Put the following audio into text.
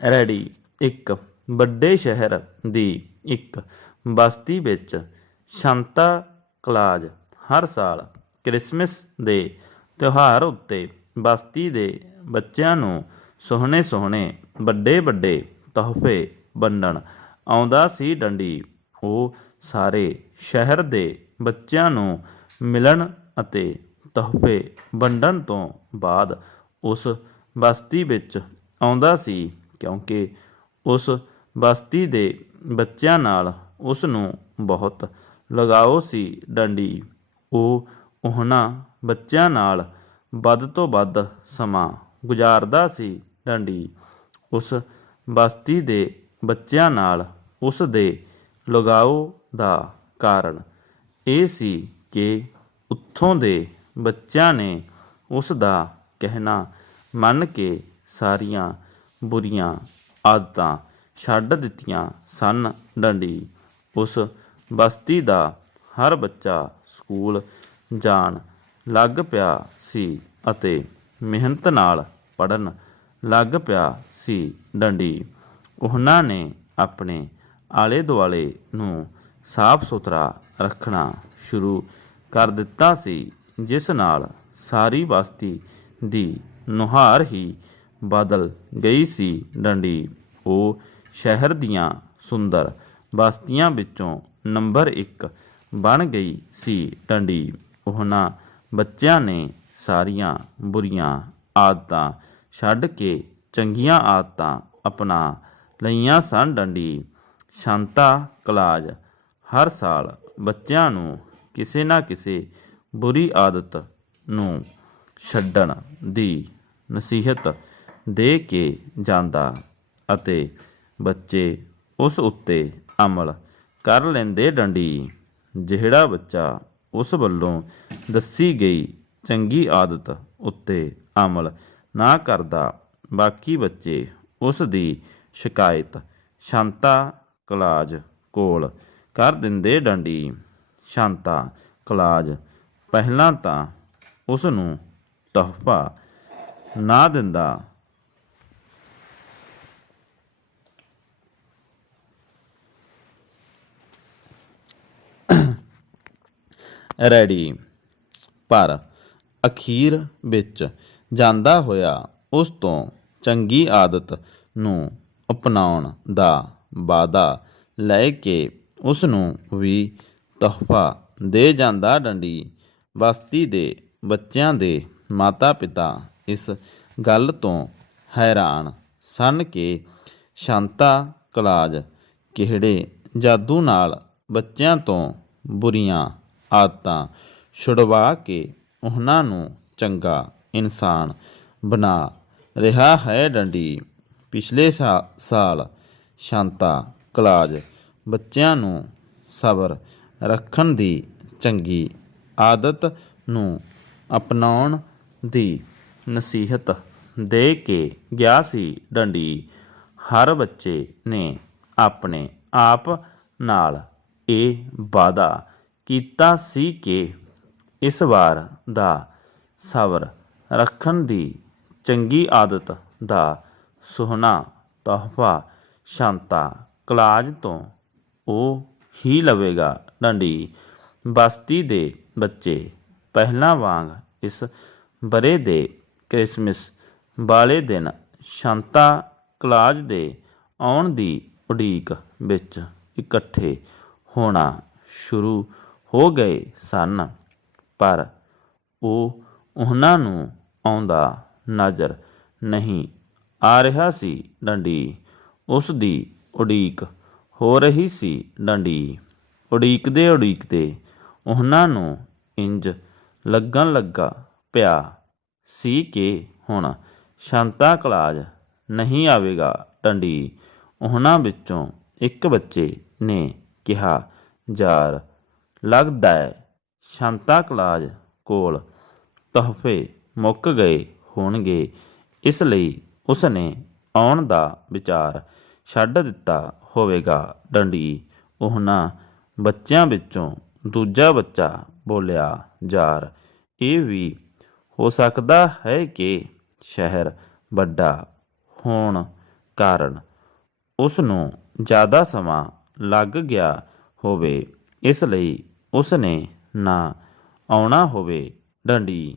Ready. ਇੱਕ ਵੱਡੇ ਸ਼ਹਿਰ ਦੀ ਇੱਕ ਬਸਤੀ ਵਿੱਚ ਸ਼ਾਂਤਾ ਕਲਾਜ ਹਰ ਸਾਲ ਕ੍ਰਿਸਮਸ ਦੇ ਤਿਉਹਾਰ ਉੱਤੇ ਬਸਤੀ ਦੇ ਬੱਚਿਆਂ ਨੂੰ ਸੋਹਣੇ ਸੋਹਣੇ ਵੱਡੇ ਵੱਡੇ ਤੋਹਫੇ ਵੰਡਣ ਆਉਂਦਾ ਸੀ ਡੰਡੀ। ਉਹ ਸਾਰੇ ਸ਼ਹਿਰ ਦੇ ਬੱਚਿਆਂ ਨੂੰ ਮਿਲਣ ਅਤੇ ਤੋਹਫੇ ਵੰਡਣ ਤੋਂ ਬਾਅਦ ਉਸ ਬਸਤੀ ਵਿੱਚ ਆਉਂਦਾ ਸੀ। ਕਿਉਂਕਿ ਉਸ ਬਸਤੀ ਦੇ ਬੱਚਿਆਂ ਨਾਲ ਉਸ ਨੂੰ ਬਹੁਤ ਲਗਾਓ ਸੀ ਡੰਡੀ। ਉਹ ਉਹਨਾਂ ਬੱਚਿਆਂ ਨਾਲ ਵੱਧ ਤੋਂ ਵੱਧ ਸਮਾਂ ਗੁਜ਼ਾਰਦਾ ਸੀ ਡੰਡੀ। ਉਸ ਬਸਤੀ ਦੇ ਬੱਚਿਆਂ ਨਾਲ ਉਸ ਦੇ ਲਗਾਓ ਦਾ ਕਾਰਨ ਇਹ ਸੀ ਕਿ ਉੱਥੋਂ ਦੇ ਬੱਚਿਆਂ ਨੇ ਉਸ ਦਾ ਕਹਿਣਾ ਮੰਨ ਕੇ ਸਾਰੀਆਂ ਬੁਰੀਆਂ ਆਦਤਾਂ ਛੱਡ ਦਿੱਤੀਆਂ ਸਨ ਡੰਡੀ। ਉਸ ਬਸਤੀ ਦਾ ਹਰ ਬੱਚਾ ਸਕੂਲ ਜਾਣ ਲੱਗ ਪਿਆ ਸੀ ਅਤੇ ਮਿਹਨਤ ਨਾਲ ਪੜਨ ਲੱਗ ਪਿਆ ਸੀ ਡੰਡੀ। ਉਹਨਾਂ ਨੇ ਆਪਣੇ ਆਲੇ ਦੁਆਲੇ ਨੂੰ ਸਾਫ਼ ਸੁਥਰਾ ਰੱਖਣਾ ਸ਼ੁਰੂ ਕਰ ਦਿੱਤਾ ਸੀ, ਜਿਸ ਨਾਲ ਸਾਰੀ ਬਸਤੀ ਦੀ ਨੁਹਾਰ ਹੀ ਬਦਲ ਗਈ ਸੀ ਡੰਡੀ। ਉਹ ਸ਼ਹਿਰ ਦੀਆਂ ਸੁੰਦਰ ਬਸਤੀਆਂ ਵਿੱਚੋਂ ਨੰਬਰ 1 ਬਣ ਗਈ ਸੀ ਡੰਡੀ। ਉਹਨਾਂ ਬੱਚਿਆਂ ਨੇ ਸਾਰੀਆਂ ਬੁਰੀਆਂ ਆਦਤਾਂ ਛੱਡ ਕੇ ਚੰਗੀਆਂ ਆਦਤਾਂ ਅਪਣਾ ਲਈਆਂ ਸਨ ਡੰਡੀ। ਸ਼ਾਂਤਾ ਕਲਾਜ ਹਰ ਸਾਲ ਬੱਚਿਆਂ ਨੂੰ ਕਿਸੇ ਨਾ ਕਿਸੇ ਬੁਰੀ ਆਦਤ ਨੂੰ ਛੱਡਣ ਦੀ ਨਸੀਹਤ ਦੇ ਕੇ ਜਾਂਦਾ ਅਤੇ ਬੱਚੇ ਉਸ ਉੱਤੇ ਅਮਲ ਕਰ ਲੈਂਦੇ ਡੰਡੀ। ਜਿਹੜਾ ਬੱਚਾ ਉਸ ਵੱਲੋਂ ਦੱਸੀ ਗਈ ਚੰਗੀ ਆਦਤ ਉੱਤੇ ਅਮਲ ਨਾ ਕਰਦਾ, ਬਾਕੀ ਬੱਚੇ ਉਸ ਦੀ ਸ਼ਿਕਾਇਤ ਸ਼ਾਂਤਾ ਕਲਾਜ ਕੋਲ ਕਰ ਦਿੰਦੇ ਡੰਡੀ। ਸ਼ਾਂਤਾ ਕਲਾਜ ਪਹਿਲਾਂ ਤਾਂ ਉਸ ਨੂੰ ਤੋਹਫਾ ਨਾ ਦਿੰਦਾ ਰੈਡੀ। ਪਰ ਅਖੀਰ ਵਿੱਚ ਜਾਂਦਾ ਹੋਇਆ ਉਸ ਤੋਂ ਚੰਗੀ ਆਦਤ ਨੂੰ ਅਪਣਾਉਣ ਦਾ ਵਾਅਦਾ ਲੈ ਕੇ ਉਸ ਨੂੰ ਵੀ ਤੋਹਫਾ ਦੇ ਜਾਂਦਾ ਡੰਡੀ। ਬਸਤੀ ਦੇ ਬੱਚਿਆਂ ਦੇ ਮਾਤਾ-ਪਿਤਾ ਇਸ ਗੱਲ ਤੋਂ ਹੈਰਾਨ ਸਨ ਕਿ ਸ਼ਾਂਤਾ ਕਲਾਜ ਕਿਹੜੇ ਜਾਦੂ ਨਾਲ ਬੱਚਿਆਂ ਤੋਂ ਬੁਰੀਆਂ ਆਦਤਾਂ ਛੁਡਵਾ ਕੇ ਉਹਨਾਂ ਨੂੰ ਚੰਗਾ ਇਨਸਾਨ ਬਣਾ ਰਿਹਾ ਹੈ ਡੰਡੀ। ਪਿਛਲੇ ਸਾ- ਸਾਲ ਸ਼ਾਂਤਾ ਕਲਾਜ ਬੱਚਿਆਂ ਨੂੰ ਸਬਰ ਰੱਖਣ ਦੀ ਚੰਗੀ ਆਦਤ ਨੂੰ ਅਪਣਾਉਣ ਦੀ ਨਸੀਹਤ ਦੇ ਕੇ ਗਿਆ ਸੀ ਡੰਡੀ। ਹਰ ਬੱਚੇ ਨੇ ਆਪਣੇ ਆਪ ਨਾਲ ਇਹ ਵਾਅਦਾ ਕੀਤਾ ਸੀ ਕਿ ਇਸ ਵਾਰ ਦਾ ਸਬਰ ਰੱਖਣ ਦੀ ਚੰਗੀ ਆਦਤ ਦਾ ਸੁਹਣਾ, ਤੋਹਫਾ, ਸ਼ਾਂਤਾ, ਕਲਾਜ ਤੋਂ ਉਹ ਹੀ ਲਵੇਗਾ। ਡੰਡੀ ਬਸਤੀ ਦੇ ਬੱਚੇ ਪਹਿਲਾਂ ਵਾਂਗ ਇਸ ਬਰੇ ਦੇ ਕ੍ਰਿਸਮਸ ਵਾਲੇ ਦਿਨ ਸ਼ਾਂਤਾ ਕਲਾਜ ਦੇ ਆਉਣ ਦੀ ਉਡੀਕ ਵਿੱਚ ਇਕੱਠੇ ਹੋਣਾ ਸ਼ੁਰੂ ਹੋ ਗਏ ਸਨ, ਪਰ ਉਹ ਉਹਨਾਂ ਨੂੰ ਆਉਂਦਾ ਨਜ਼ਰ ਨਹੀਂ ਆ ਰਿਹਾ ਸੀ। ਡੰਡੀ ਉਸ ਦੀ ਉਡੀਕ ਹੋ ਰਹੀ ਸੀ। ਡੰਡੀ ਉਡੀਕਦੇ ਉਡੀਕਦੇ ਉਹਨਾਂ ਨੂੰ ਇੰਜ ਲੱਗਣ ਲੱਗਾ ਪਿਆ ਸੀ ਕਿ ਹੁਣ ਸ਼ਾਂਤਾ ਕਲਾਜ ਨਹੀਂ ਆਵੇਗਾ। ਡੰਡੀ ਉਹਨਾਂ ਵਿੱਚੋਂ ਇੱਕ ਬੱਚੇ ਨੇ ਕਿਹਾ ਯਾਰ ਲੱਗਦਾ ਹੈ, ਸ਼ਾਂਤਾ ਕਲਾਜ ਕੋਲ ਤੋਹਫੇ ਮੁੱਕ ਗਏ ਹੋਣਗੇ, ਇਸ ਲਈ ਉਸ ਨੇ ਆਉਣ ਦਾ ਵਿਚਾਰ ਛੱਡ ਦਿੱਤਾ ਹੋਵੇਗਾ। ਡੰਡੀ ਉਹਨਾਂ ਬੱਚਿਆਂ ਵਿੱਚੋਂ ਦੂਜਾ ਬੱਚਾ ਬੋਲਿਆ ਯਾਰ ਇਹ ਵੀ ਹੋ ਸਕਦਾ ਹੈ ਕਿ ਸ਼ਹਿਰ ਵੱਡਾ ਹੋਣ ਕਾਰਨ ਉਸ ਨੂੰ ਜ਼ਿਆਦਾ ਸਮਾਂ ਲੱਗ ਗਿਆ ਹੋਵੇ, ਇਸ ਲਈ ਉਸ ਨੇ ਨਾ ਆਉਣਾ ਹੋਵੇ ਡੰਡੀ।